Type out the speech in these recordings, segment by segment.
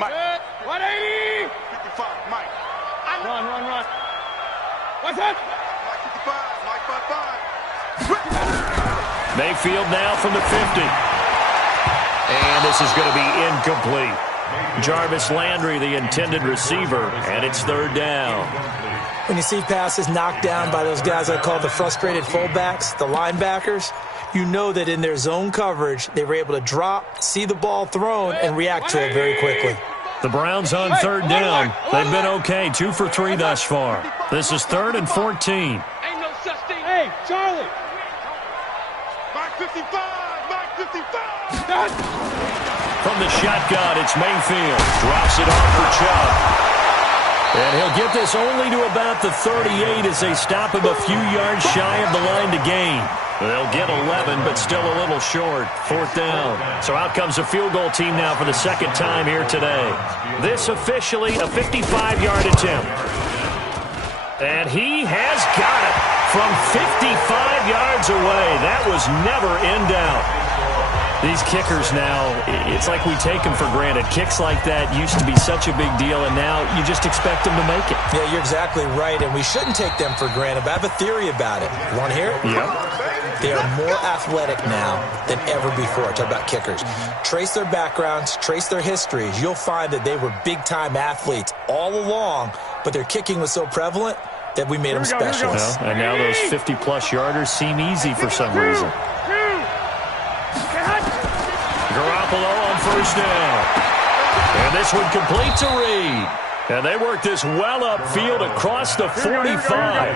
Mike. 180. 55, Mike. Run. What's that? Mike 55, Mike 55. Mayfield now from the 50. And this is going to be incomplete. Jarvis Landry, the intended receiver, and it's third down. When you see passes knocked down by those guys I call the frustrated fullbacks, the linebackers, you know that in their zone coverage, they were able to drop, see the ball thrown, and react to it very quickly. The Browns on third down. They've been okay, 2 for 3 thus far. This is 3rd and 14. Ain't no such thing. Hey, Charlie. Mike 55, Mike 55. From the shotgun, it's Mayfield. Drops it off for Chubb. And he'll get this only to about the 38 as they stop him a few yards shy of the line to gain. They'll get 11, but still a little short. 4th down. So out comes a field goal team now for the second time here today. This officially a 55-yard attempt. And he has got it from 55 yards away. That was never in doubt. These kickers now, it's like we take them for granted. Kicks like that used to be such a big deal, and now you just expect them to make it. Yeah, you're exactly right, and we shouldn't take them for granted, but I have a theory about it. You want to hear it? Yep. They are more athletic now than ever before. Talk about kickers. Trace their backgrounds, trace their histories. You'll find that they were big-time athletes all along, but their kicking was so prevalent that we made them specialists. Well, and now those 50-plus yarders seem easy for some reason. Garoppolo on first down. And this one complete to Reed. And they work this well upfield across the 45.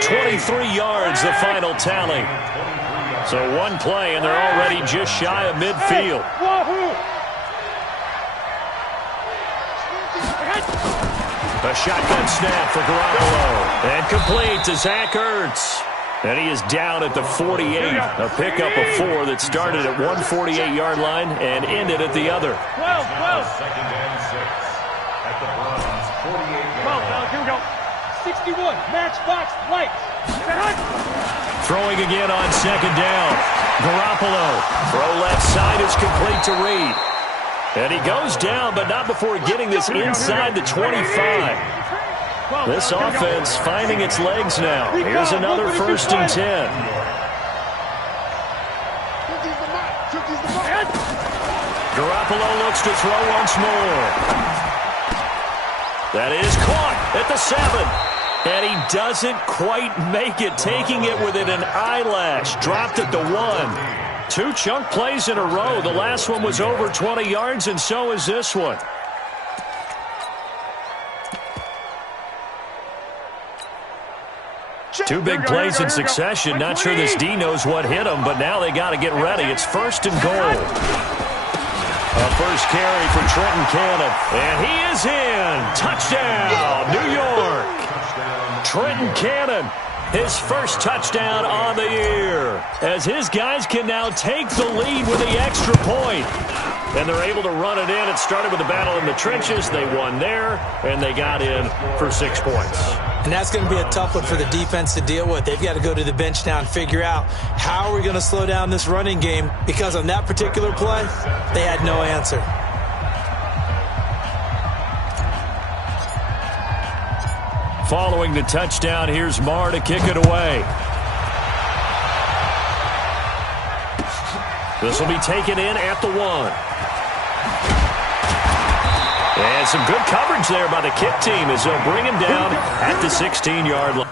23 yards, the final tally. So one play, and they're already just shy of midfield. A shotgun snap for Garoppolo. And complete to Zach Ertz. And he is down at the 48. A pickup of 4 that started at one 48-yard line and ended at the other. 12. Second and 6 at the Browns 48. 12, now here we go. 61, matchbox lights. Throwing again on second down. Garoppolo. Throw left side is complete to Reed. And he goes down, but not before getting this inside the 25. This offense finding its legs now. Here's another 1st and 10. Garoppolo looks to throw once more. That is caught at the 7. And he doesn't quite make it, taking it within an eyelash. Dropped at the 1. 2 chunk plays in a row. The last one was over 20 yards, and so is this one. Two big plays in succession. Not sure this D knows what hit him, but now they got to get ready. It's 1st and goal. A first carry for Trenton Cannon. And he is in. Touchdown, New York. Trenton Cannon, his first touchdown on the year, as his guys can now take the lead with the extra point. And they're able to run it in. It started with a battle in the trenches. They won there, and they got in for 6 points. And that's going to be a tough one for the defense to deal with. They've got to go to the bench now and figure out how are we going to slow down this running game, because on that particular play, they had no answer. Following the touchdown, here's Marr to kick it away. This will be taken in at the 1. And some good coverage there by the kick team as they'll bring him down at the 16-yard line.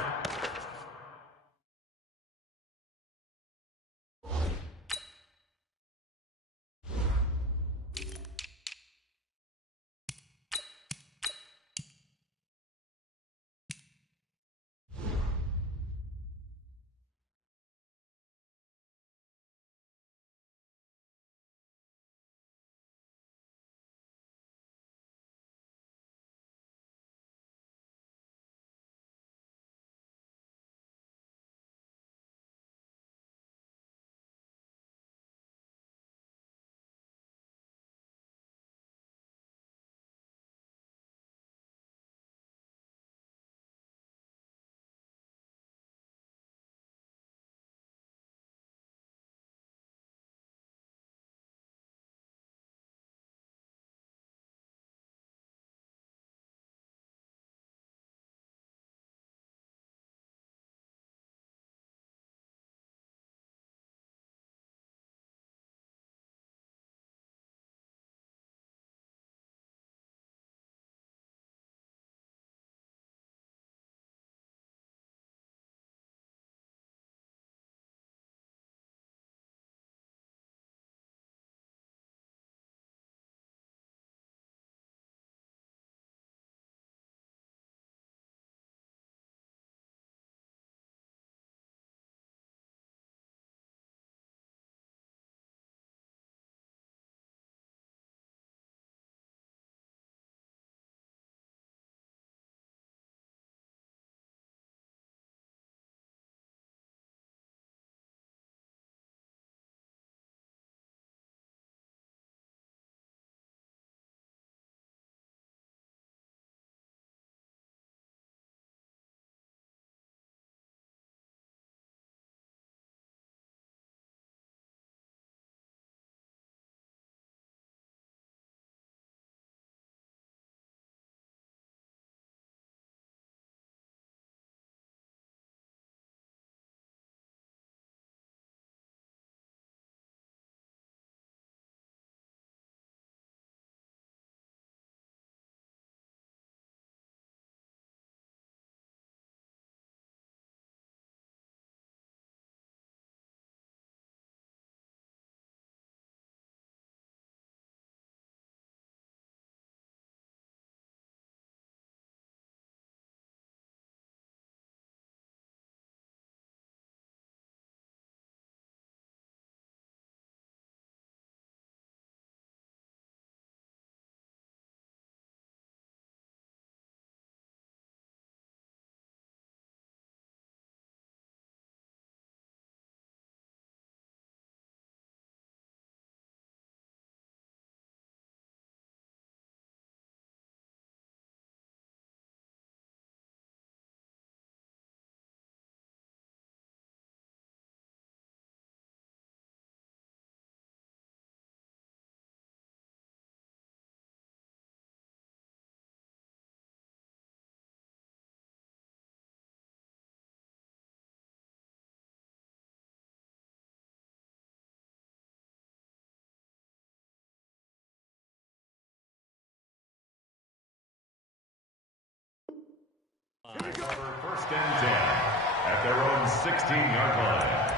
First and 10 at their own 16-yard line.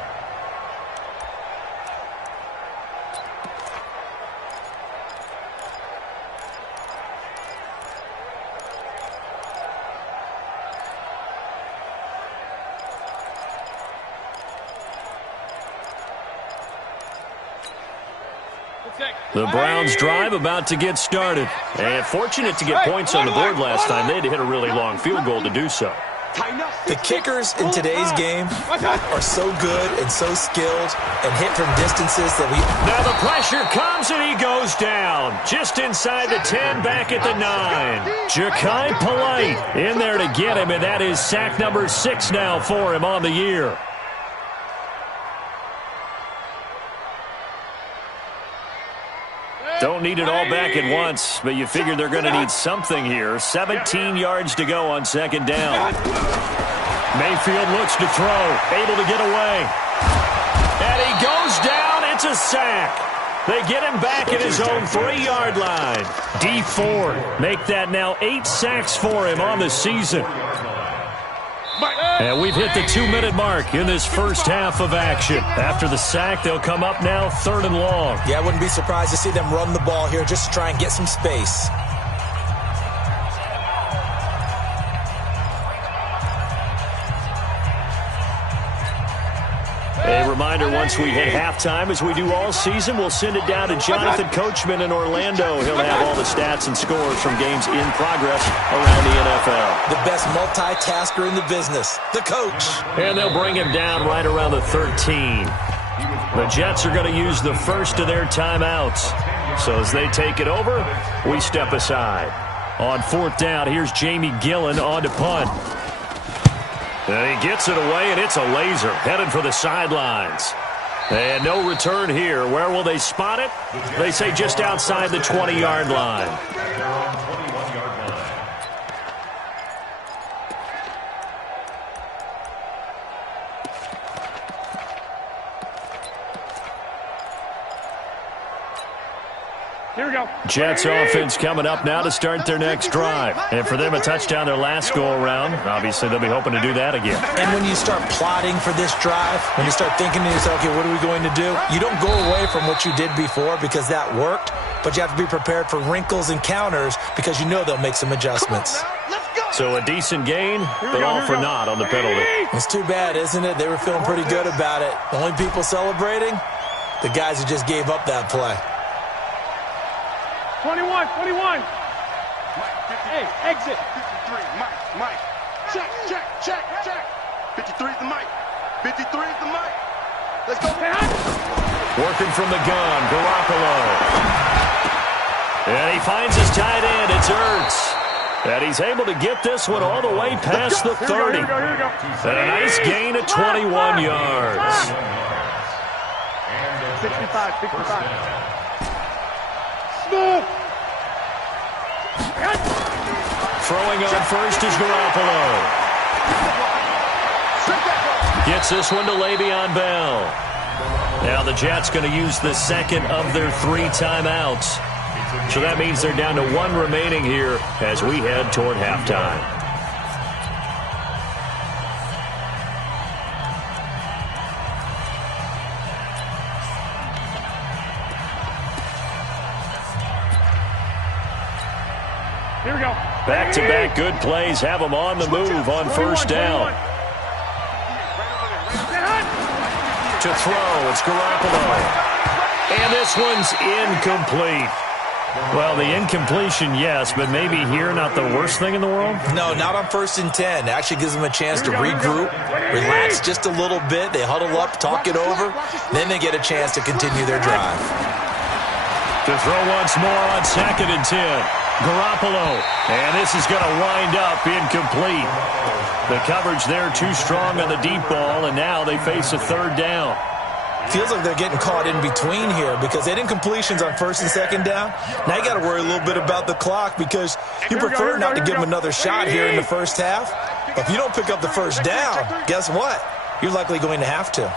The Browns drive about to get started. And fortunate to get points on the board last time. They had to hit a really long field goal to do so. The kickers in today's game are so good and so skilled and hit from distances that we... Now the pressure comes and he goes down. Just inside the 10, back at the 9. Ja'Kai Polite in there to get him, and that is sack number 6 now for him on the year. Don't need it all back at once, but you figure they're going to need something here. 17 yards to go on second down. Mayfield looks to throw, able to get away. And he goes down. It's a sack. They get him back at his own 3-yard line. D Ford make that now 8 sacks for him on the season. And we've hit the 2-minute mark in this first half of action. After the sack, they'll come up now 3rd and long. Yeah, I wouldn't be surprised to see them run the ball here just to try and get some space. A reminder, once we hit halftime, as we do all season, we'll send it down to Jonathan Coachman in Orlando. He'll have all the stats and scores from games in progress around the NFL. The best multitasker in the business, the coach. And they'll bring him down right around the 13. The Jets are going to use the first of their timeouts. So as they take it over, we step aside. On 4th down, here's Jamie Gillen on to punt. And he gets it away, and it's a laser headed for the sidelines. And no return here. Where will they spot it? They say just outside the 20-yard line. Here we go. Jets offense coming up now to start their next drive. And for them, a touchdown their last go-around. Obviously, they'll be hoping to do that again. And when you start plotting for this drive, when you start thinking to yourself, okay, what are we going to do? You don't go away from what you did before because that worked, but you have to be prepared for wrinkles and counters because you know they'll make some adjustments. So a decent gain, but all for naught on the penalty. It's too bad, isn't it? They were feeling pretty good about it. The only people celebrating, the guys who just gave up that play. 21. Hey, exit. 53, Mike. Check. 53 is the Mike. 53 is the Mike. Let's go. Working from the gun, Garoppolo. And he finds his tight end. It's Ertz. And he's able to get this one all the way past the 30. Here we go. And a nice gain of 21 yards. 65. Throwing on first is Garoppolo. Gets this one to Le'Veon Bell. Now the Jets going to use the second of their 3 timeouts. So that means they're down to 1 remaining here as we head toward halftime. Here we go. Back-to-back good plays have them on the move on first down. To throw, it's Garoppolo. And this one's incomplete. Well, the incompletion, yes, but maybe here not the worst thing in the world? No, not on 1st and 10. It actually gives them a chance to regroup, relax just a little bit. They huddle up, talk it over, then they get a chance to continue their drive. To throw once more on 2nd and 10. Garoppolo, and this is going to wind up incomplete. The coverage there too strong on the deep ball, and now they face a 3rd down. Feels like they're getting caught in between here because they had incompletions on 1st and 2nd down. Now you got to worry a little bit about the clock because you prefer not to give them another shot here in the first half. But if you don't pick up the 1st down, guess what? You're likely going to have to.